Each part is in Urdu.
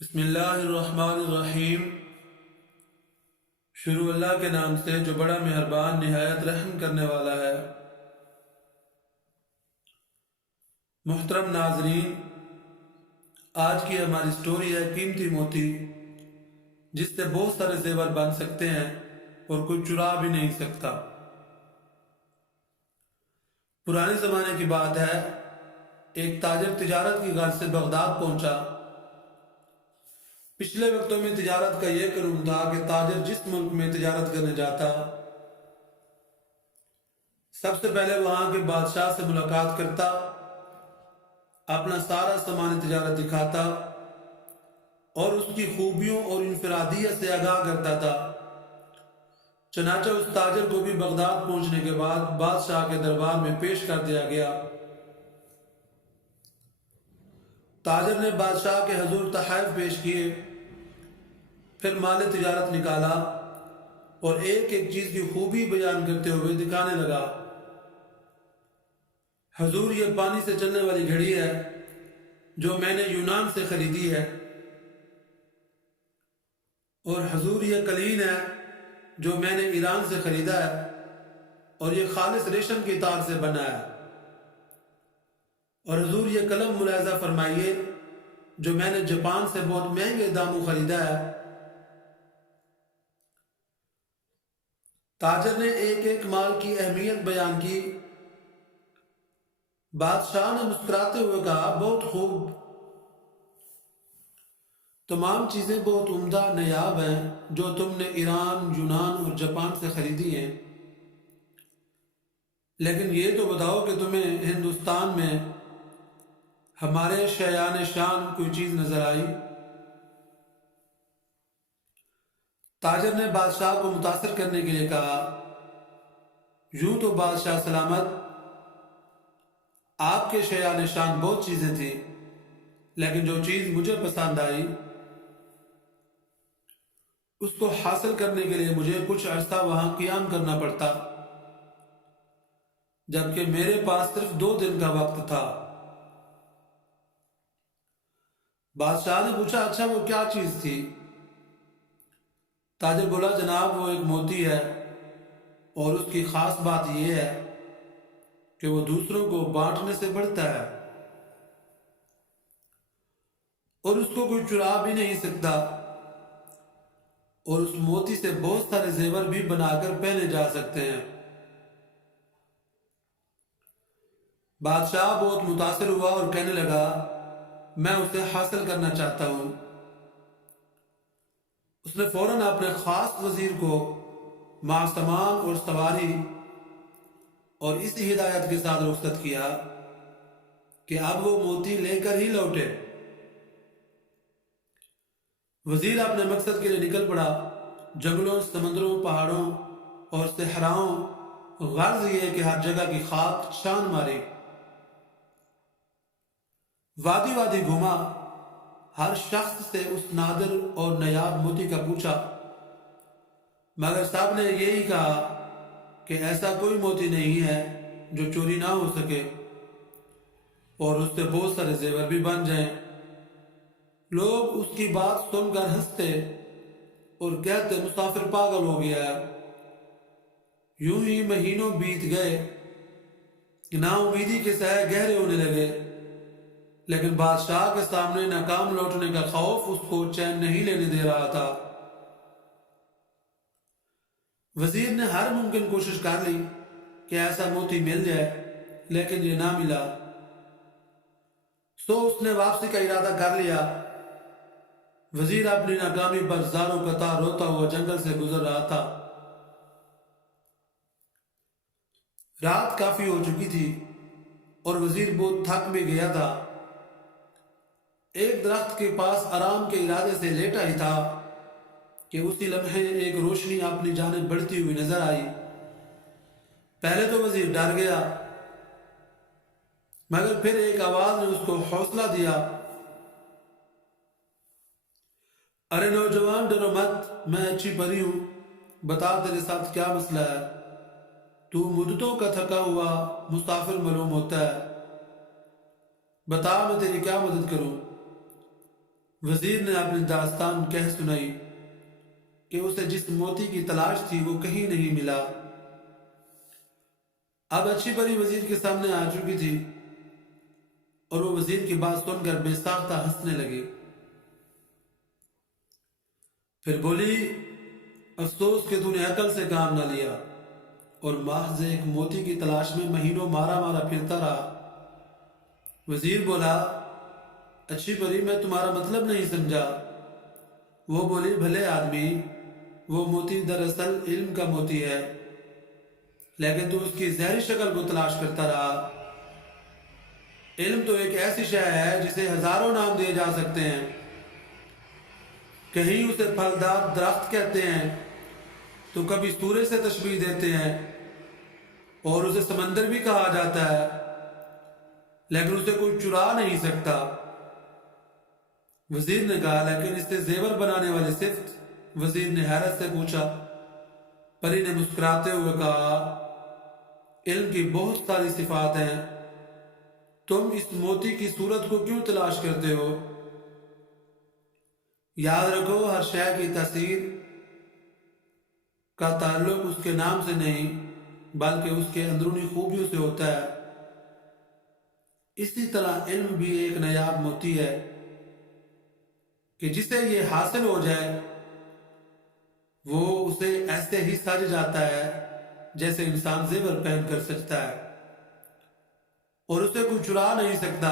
بسم اللہ الرحمن الرحیم۔ شروع اللہ کے نام سے جو بڑا مہربان نہایت رحم کرنے والا ہے۔ محترم ناظرین، آج کی ہماری سٹوری ہے قیمتی موتی، جس سے بہت سارے زیور بن سکتے ہیں اور کوئی چرا بھی نہیں سکتا۔ پرانے زمانے کی بات ہے، ایک تاجر تجارت کی غرض سے بغداد پہنچا۔ پچھلے وقتوں میں تجارت کا یہ قانون تھا کہ تاجر جس ملک میں تجارت کرنے جاتا، سب سے پہلے وہاں کے بادشاہ سے ملاقات کرتا، اپنا سارا سامان تجارت دکھاتا اور اس کی خوبیوں اور انفرادیت سے آگاہ کرتا تھا۔ چنانچہ اس تاجر کو بھی بغداد پہنچنے کے بعد بادشاہ کے دربار میں پیش کر دیا گیا۔ تاجر نے بادشاہ کے حضور تحائف پیش کیے، پھر مال تجارت نکالا اور ایک ایک چیز کی خوبی بیان کرتے ہوئے دکھانے لگا۔ حضور، یہ پانی سے چلنے والی گھڑی ہے جو میں نے یونان سے خریدی ہے، اور حضور یہ قلین ہے جو میں نے ایران سے خریدا ہے، اور یہ خالص ریشم کی تار سے بنا ہے، اور حضور یہ قلم ملاحظہ فرمائیے جو میں نے جاپان سے بہت مہنگے داموں خریدا ہے۔ تاجر نے ایک ایک مال کی اہمیت بیان کی۔ بادشاہ نے مسکراتے ہوئے کہا، بہت خوب، تمام چیزیں بہت عمدہ نایاب ہیں جو تم نے ایران، یونان اور جاپان سے خریدی ہیں، لیکن یہ تو بتاؤ کہ تمہیں ہندوستان میں ہمارے شایان شان کوئی چیز نظر آئی؟ تاجر نے بادشاہ کو متاثر کرنے کے لیے کہا، یوں تو بادشاہ سلامت، آپ کے شایان شان بہت چیزیں تھیں، لیکن جو چیز مجھے پسند آئی اس کو حاصل کرنے کے لیے مجھے کچھ عرصہ وہاں قیام کرنا پڑتا، جبکہ میرے پاس صرف 2 دن کا وقت تھا۔ بادشاہ نے پوچھا، اچھا وہ کیا چیز تھی؟ تاجر بولا، جناب وہ ایک موتی ہے، اور اس کی خاص بات یہ ہے کہ وہ دوسروں کو بانٹنے سے بڑھتا ہے، اور اس کو کوئی چرا بھی نہیں سکتا، اور اس موتی سے بہت سارے زیور بھی بنا کر پہنے جا سکتے ہیں۔ بادشاہ بہت متاثر ہوا اور کہنے لگا، میں اسے حاصل کرنا چاہتا ہوں۔ اس نے فوراً اپنے خاص وزیر کو مع سامان اور سواری اور اسی ہدایت کے ساتھ رخصت کیا کہ اب وہ موتی لے کر ہی لوٹے۔ وزیر اپنے مقصد کے لیے نکل پڑا۔ جنگلوں، سمندروں، پہاڑوں اور صحراؤں، غرض یہ کہ ہر جگہ کی خاک چھان ماری، وادی وادی گھوما، ہر شخص سے اس نادر اور نایاب موتی کا پوچھا، مگر سب نے یہی کہا کہ ایسا کوئی موتی نہیں ہے جو چوری نہ ہو سکے اور اس سے بہت سارے زیور بھی بن جائیں۔ لوگ اس کی بات سن کر ہنستے اور کہتے، مسافر پاگل ہو گیا ہے۔ یوں ہی مہینوں بیت گئے، نا امیدی کے سائے گہرے ہونے لگے، لیکن بادشاہ کے سامنے ناکام لوٹنے کا خوف اس کو چین نہیں لینے دے رہا تھا۔ وزیر نے ہر ممکن کوشش کر لی کہ ایسا موتی مل جائے، لیکن یہ نہ ملا۔ سو اس نے واپسی کا ارادہ کر لیا۔ وزیر اپنی ناکامی پر زاروں قطار روتا ہوا جنگل سے گزر رہا تھا۔ رات کافی ہو چکی تھی اور وزیر بہت تھک بھی گیا تھا۔ ایک درخت کے پاس آرام کے ارادے سے لیٹا ہی تھا کہ اسی لمحے ایک روشنی اپنی جانب بڑھتی ہوئی نظر آئی۔ پہلے تو وزیر ڈر گیا، مگر پھر ایک آواز نے اس کو حوصلہ دیا، ارے نوجوان ڈرو مت، میں اچھی پری ہوں، بتا تیرے ساتھ کیا مسئلہ ہے؟ تو مدتوں کا تھکا ہوا مسافر معلوم ہوتا ہے، بتا میں تیری کیا مدد کروں؟ وزیر نے اپنی داستان کہہ سنائی کہ اسے جس موتی کی تلاش تھی وہ کہیں نہیں ملا۔ اب اچھی پری وزیر کے سامنے آ چکی تھی اور وہ وزیر کی بات سن کر بے ساختہ ہنسنے لگی۔ پھر بولی، افسوس کہ تو نے عقل سے کام نہ لیا اور محض ایک موتی کی تلاش میں مہینوں مارا پھرتا رہا۔ وزیر بولا، اچھی پری میں تمہارا مطلب نہیں سمجھا۔ وہ بولی، بھلے آدمی، وہ موتی دراصل علم کا موتی ہے، لیکن تو اس کی ظاہری شکل کو تلاش کرتا رہا۔ علم تو ایک ایسی شے ہے جسے ہزاروں نام دیے جا سکتے ہیں۔ کہیں اسے پھلدار درخت کہتے ہیں تو کبھی سورج سے تشبیہ دیتے ہیں اور اسے سمندر بھی کہا جاتا ہے، لیکن اسے کوئی چرا نہیں سکتا۔ وزیر نے کہا، لیکن اس سے زیور بنانے والی صفت؟ وزیر نے حیرت سے پوچھا۔ پری نے مسکراتے ہوئے کہا، علم کی بہت ساری صفات ہیں، تم اس موتی کی صورت کو کیوں تلاش کرتے ہو؟ یاد رکھو، ہر شے کی تاثیر کا تعلق اس کے نام سے نہیں بلکہ اس کے اندرونی خوبیوں سے ہوتا ہے۔ اسی طرح علم بھی ایک نایاب موتی ہے کہ جسے یہ حاصل ہو جائے وہ اسے ایسے ہی سج جاتا ہے جیسے انسان زیور پہن کر سجتا ہے، اور اسے کوئی چرا نہیں سکتا،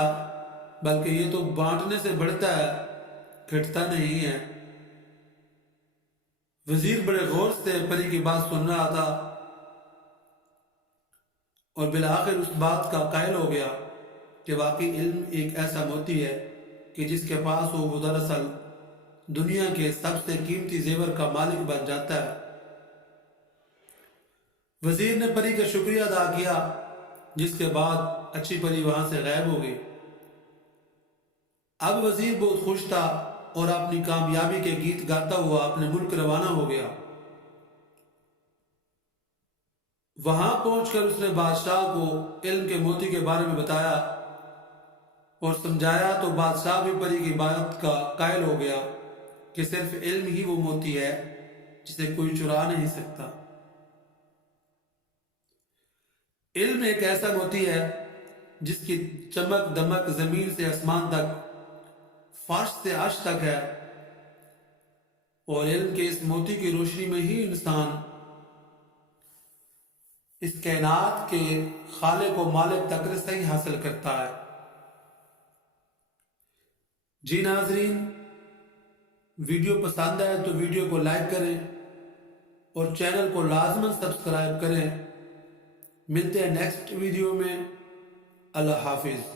بلکہ یہ تو بانٹنے سے بڑھتا ہے، گھٹتا نہیں ہے۔ وزیر بڑے غور سے پری کی بات سن رہا تھا اور بالآخر اس بات کا قائل ہو گیا کہ واقعی علم ایک ایسا موتی ہے کہ جس کے پاس ہو وہ دراصل دنیا کے سب سے قیمتی زیور کا مالک بن جاتا ہے۔ وزیر نے پری کا شکریہ ادا کیا، جس کے بعد اچھی پری وہاں سے غائب ہو گئی۔ اب وزیر بہت خوش تھا اور اپنی کامیابی کے گیت گاتا ہوا اپنے ملک روانہ ہو گیا۔ وہاں پہنچ کر اس نے بادشاہ کو علم کے موتی کے بارے میں بتایا اور سمجھایا تو بادشاہ بھی پری کی بات کا قائل ہو گیا کہ صرف علم ہی وہ موتی ہے جسے کوئی چرا نہیں سکتا۔ علم ایک ایسا موتی ہے جس کی چمک دمک زمین سے آسمان تک، فرش سے عرش تک ہے، اور علم کے اس موتی کی روشنی میں ہی انسان اس کائنات کے خالق و مالک تک رسائی حاصل کرتا ہے۔ جی ناظرین، ویڈیو پسند آئے تو ویڈیو کو لائک کریں اور چینل کو لازماً سبسکرائب کریں۔ ملتے ہیں نیکسٹ ویڈیو میں۔ اللہ حافظ۔